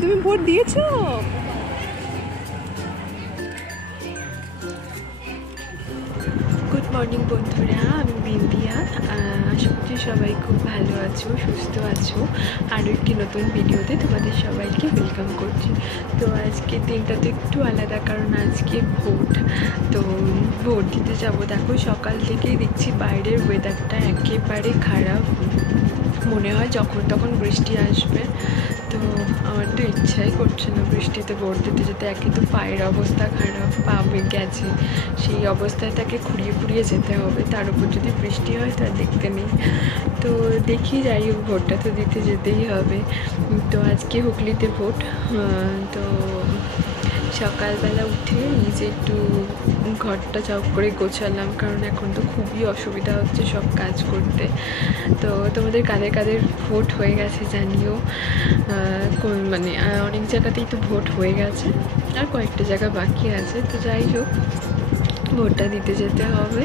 তুমি ভোট দিয়েছো? Good morning বন্ধুরা, আমি বিন্দিয়া। আশা করছি সবাই খুব ভালো আছো, সুস্থ আছো। আরও একটি নতুন ভিডিওতে তোমাদের সবাইকে ওয়েলকাম করছি। তো আজকে দিনটা তো একটু আলাদা, কারণ আজকে ভোট। তো ভোট দিতে যাবো। দেখো সকাল থেকেই দেখছি বাইরের ওয়েদারটা একেবারে খারাপ, মনে হয় যখন তখন বৃষ্টি আসবে। তো আমার তো ইচ্ছাই করছে না বৃষ্টিতে ভোট দিতে যেতে। একে তো পায়ের অবস্থা খারাপ, পা গেছে, সেই অবস্থায় তাকে খুঁড়িয়ে খুঁড়িয়ে যেতে হবে, তার উপর যদি বৃষ্টি হয় তার দেখতে নেই। তো দেখি, যাই হোক ভোটটা তো দিতে যেতেই হবে। তো আজকে হুগলিতে ভোট। তো সকালবেলা উঠে নিজে একটু ঘরটা চক করে গোছালাম, কারণ এখন তো খুবই অসুবিধা হচ্ছে সব কাজ করতে। তো তোমাদের কাদের কাদের ভোট হয়ে গেছে জানিও। মানে অনেক জায়গাতেই তো ভোট হয়ে গেছে, আর কয়েকটা জায়গা বাকি আছে। তো যাই হোক, ভোটটা দিতে যেতে হবে।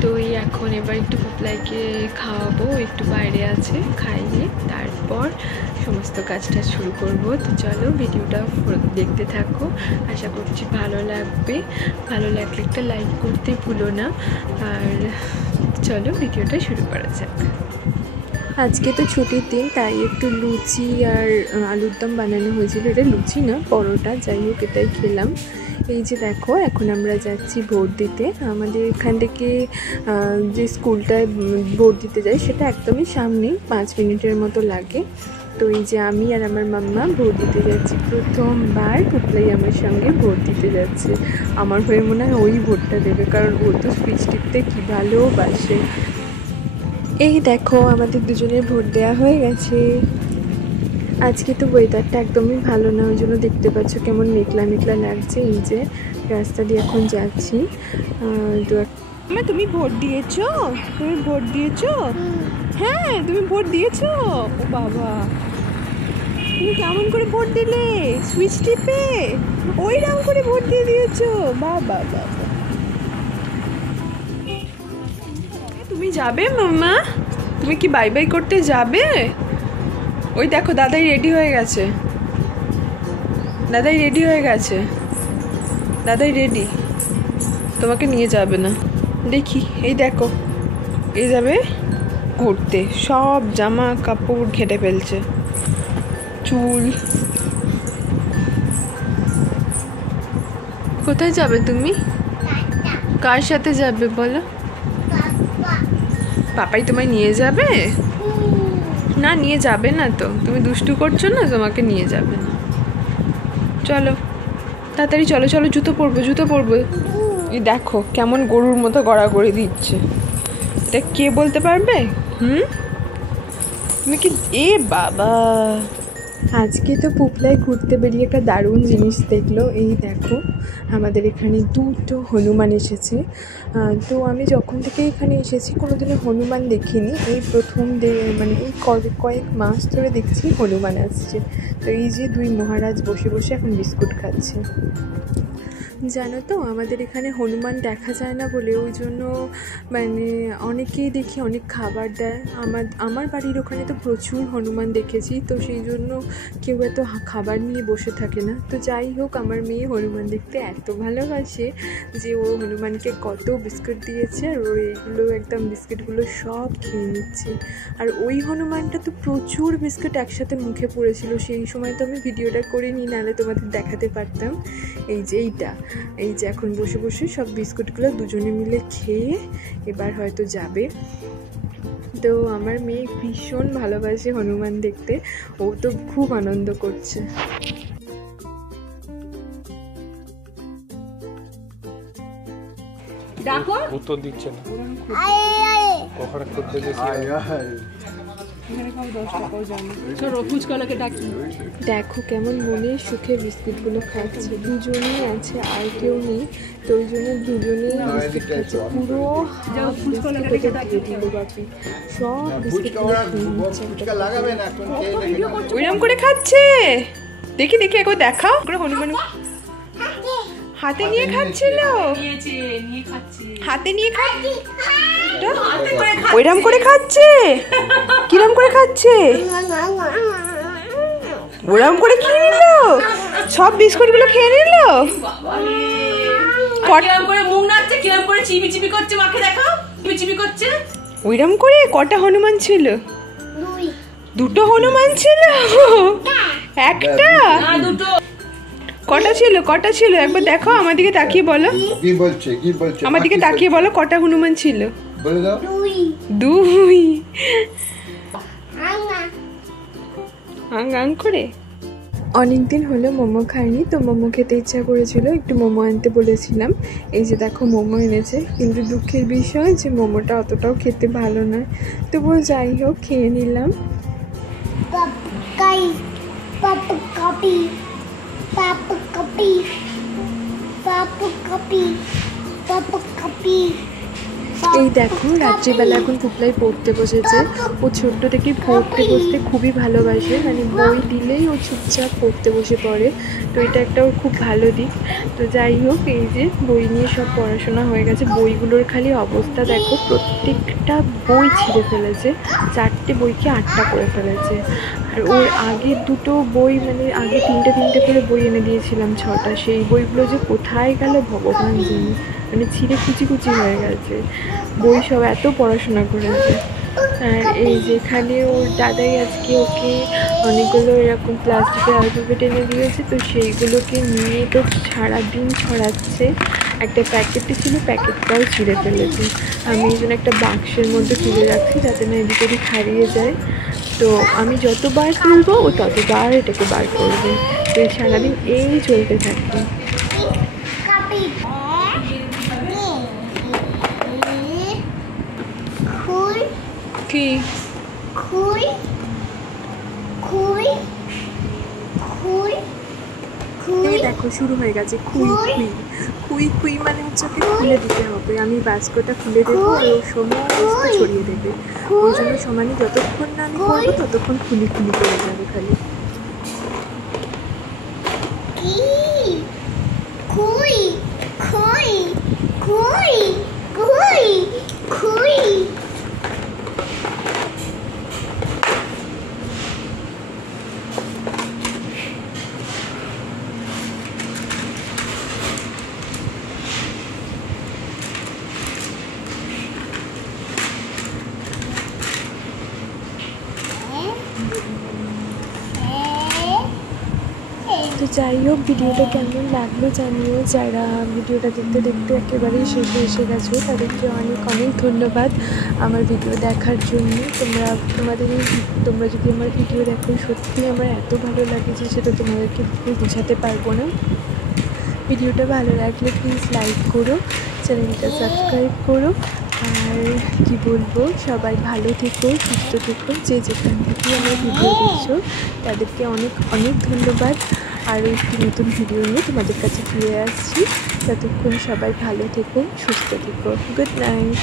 তো এই এখন এবার একটু পুপলাইকে খাওয়াবো, একটু বাইরে আছে, খাইয়ে তারপর সমস্ত কাজটা শুরু করব। তো চলো ভিডিওটা দেখতে থাকো, আশা করছি ভালো লাগবে। ভালো লাগলে একটা লাইক করতে ভুলো না। আর চলো ভিডিওটা শুরু করা যাক। আজকে তো ছুটির দিন, তাই একটু লুচি আর আলুর দম বানানো হয়েছিল। এটা লুচি না, পরোটা, যাই হোক এটাই খেলাম। এই যে দেখো, এখন আমরা যাচ্ছি ভোট দিতে। আমাদের এখান থেকে যে স্কুলটায় ভোট দিতে যাই সেটা একদমই সামনেই, 5 মিনিটের মতো লাগে। তো এই যে আমি আর আমার মাম্মা ভোট দিতে যাচ্ছি। প্রথমবার পুপলাই আমার সঙ্গে ভোট দিতে যাচ্ছে। আমার হয়ে মনে হয় ওই ভোটটা দেবে, কারণ ও তো স্পিচ টিপতে কী ভালোবাসে। এই দেখো, আমাদের দুজনের ভোট দেওয়া হয়ে গেছে। আজকে তো ওয়েদারটা একদমই ভালো না, ওই জন্য দেখতে পাচ্ছ কেমন মেঘলা মেঘলা লাগছে। এই যে রাস্তা দিয়ে এখন যাচ্ছি। তো তুমি ভোট দিয়েছো? তুমি ভোট দিয়েছো? হ্যাঁ, তুমি ভোট দিয়েছো? ও বাবা, তুমি কেমন করে ভোট দিলে? সুইচ টিপে ওই রকম করে ভোট দিয়ে দিয়েছো? বাবা বাবা, তুমি যাবে মাম্মা? তুমি কি বাই বাই করতে যাবে? ওই দেখো দাদাই রেডি হয়ে গেছে, দাদাই রেডি হয়ে গেছে, দাদাই রেডি, তোমাকে নিয়ে যাবে না। দেখি, এই দেখো, এই যাবে ঘুরতে, সব জামা কাপড় ঘেটে ফেলছে, চুল। কোথায় যাবে তুমি? কার সাথে যাবে বলো? পাপাই তোমায় নিয়ে যাবে? না, নিয়ে যাবে না তো, তুমি দুষ্টু করছো না, তোমাকে নিয়ে যাবে না। চলো তাড়াতাড়ি চলো, চলো জুতো পরবো, জুতো পরবো। এই দেখো কেমন গরুর মতো গড়াগড়ি দিচ্ছে, এটা কে বলতে পারবে? তুমি কি? এ বাবা, আজকে তো পুপলাই ঘুরতে বেরিয়ে একটা দারুণ জিনিস দেখলো। এই দেখো, আমাদের এখানে দুটো হনুমান এসেছে। তো আমি যখন থেকে এখানে এসেছি কোনোদিনও হনুমান দেখিনি, এই প্রথম মানে এই কয়েক মাস ধরে দেখছি হনুমান আসছে। তো এই যে 2 মহারাজ বসে বসে এখন বিস্কুট খাচ্ছে। জানো তো, আমাদের এখানে হনুমান দেখা যায় না বলে ওই জন্য মানে অনেকেই দেখি অনেক খাবার দেয়। আমার বাড়ির ওখানে তো প্রচুর হনুমান দেখেছি, তো সেই জন্য কেউ এত খাবার নিয়ে বসে থাকে না। তো যাই হোক, আমার মেয়ে হনুমান দেখতে এত ভালোবাসে যে ও হনুমানকে কত বিস্কুট দিয়েছে, আর ও এইগুলো একদম বিস্কুটগুলো সব খেয়ে নিচ্ছে। আর ওই হনুমানটা তো প্রচুর বিস্কুট একসাথে মুখে পড়েছিল, সেই সময় তো আমি ভিডিওটা করিনি, নাহলে তোমাদের দেখাতে পারতাম। এই যে এই যে এখন বসে বসে সব বিস্কুটগুলো দুজনে মিলে খেয়ে এবার হয়তো যাবে। তো আমার মেয়ে ভীষণ ভালোবাসে হনুমান দেখতে, ও তো খুব আনন্দ করছে। ডাকো, উত্তর দিচ্ছে না। কখন করতে দেখো কেমন মনে সুখে বিস্কুটগুলো খাচ্ছে। দুজনেই আছে, আর কেউ নেই, তো ওই জন্য দুজনেই বিস্কুট খাচ্ছে। পুরো সব ওইরকম করে খাচ্ছে। দেখি দেখি একবার দেখাও করে। হনুমান হাতে নিয়ে খাচ্ছিল, হাতে নিয়ে খাচ্ছে, ওইরকম করে খাচ্ছে। কিরম করে খাচ্ছে? ওরম করে খেয়ে নিল, সব বিস্কুটগুলো খেয়ে নিল। কিরম করে মুখ নাচছে, কিরম করে চিবি চিবি করছে, মাকে দেখাও চিবি চিবি করছে। ওইরম করে কটা হনুমান ছিল? দুটো হনুমান ছিল, একটা না দুটো। কটা ছিল, কটা ছিল একবার দেখো, আমার দিকে তাকিয়ে বলো। কি বলছে, কি বলছে? আমার দিকে তাকিয়ে বলো কটা হনুমান ছিল। বলে দাও। দুই। আং করে। অনেকদিন হলো মোমো খাইনি, তো মোমো খেতে ইচ্ছা করেছিল, একটু মোমো আনতে বলেছিলাম। এই যে দেখো মোমো এনেছে, কিন্তু দুঃখের বিষয় যে মোমোটা অতটাও খেতে ভালো নয়, তবুও যাই হোক খেয়ে নিলাম। এই দেখো রাত্রিবেলা এখন পুপলাই পড়তে বসেছে। ও ছোট্ট থেকে পড়তে বসতে খুবই ভালোবাসে, মানে বই দিলেই ও চুপচাপ পড়তে বসে পড়ে, তো এটা একটা ওর খুব ভালো দিক। তো যাই হোক, এই যে বই নিয়ে সব পড়াশোনা হয়ে গেছে। বইগুলোর খালি অবস্থা দেখো, প্রত্যেকটা বই ছিঁড়ে ফেলেছে, 4টে বইকে 8টা করে ফেলেছে। আর ওর আগের দুটো বই, মানে আগে 3টে করে বই এনে দিয়েছিলাম 6টা, সেই বইগুলো যে কোথায় গেল ভগবান জানে, মানে ছিঁড়ে কুচি কুচি হয়ে গেছে। বই সব এত পড়াশোনা করেছে। আর এই যে এখানে ওর দাদাই আজকে ওকে অনেকগুলো এরকম প্লাস্টিকের অ্যালফাবেট এনে দিয়েছে, তো সেইগুলোকে নিয়ে তো সারাদিন ছড়াচ্ছে। একটা প্যাকেটে ছিল, প্যাকেটটাও ছিঁড়ে ফেলেছে। আমি এই জন্য একটা বাক্সের মধ্যে তুলে রাখছি যাতে না এদিক ওদিক হারিয়ে যায়। তো আমি যতবার তুলবো ও ততবার এটাকে বার করবে, তো সারাদিন এই চলতে থাকে। কি দেখো শুরু হয়ে গেছে, খুই খুই খুই খুই, মানে হচ্ছে ওকে খুলে দিতে হবে। আমি বাস্কটা খুলে দেবো আর ও সমস্ত ছড়িয়ে দেবে। ওই জন্য সমানে যতক্ষণ না আমি করবো ততক্ষণ খুলি খুলি করে যাবে খালি। তো যাই হোক, ভিডিওটা কেমন লাগলো জানিও। যারা ভিডিওটা দেখতে দেখতে একেবারেই শেষে এসে গেছো তাদেরকে অনেক অনেক ধন্যবাদ আমার ভিডিও দেখার জন্য। তোমরা যদি আমার ভিডিও দেখো, সত্যি আমার এত ভালো লাগে যে সেটা তোমাদেরকে বোঝাতে পারবো না। ভিডিওটা ভালো লাগলে প্লিজ লাইক করো, চ্যানেলটা সাবস্ক্রাইব করো। আর কি বলবো, সবাই ভালো থেকো, সুস্থ থেকো। যে যেখান থেকে আমার ভিডিও দেখছো তাদেরকে অনেক অনেক ধন্যবাদ। আর একটি নতুন ভিডিও নিয়ে তোমাদের কাছে ফিরে আসছি। ততক্ষণ সবাই ভালো থেকো, সুস্থ থেকো। Good night.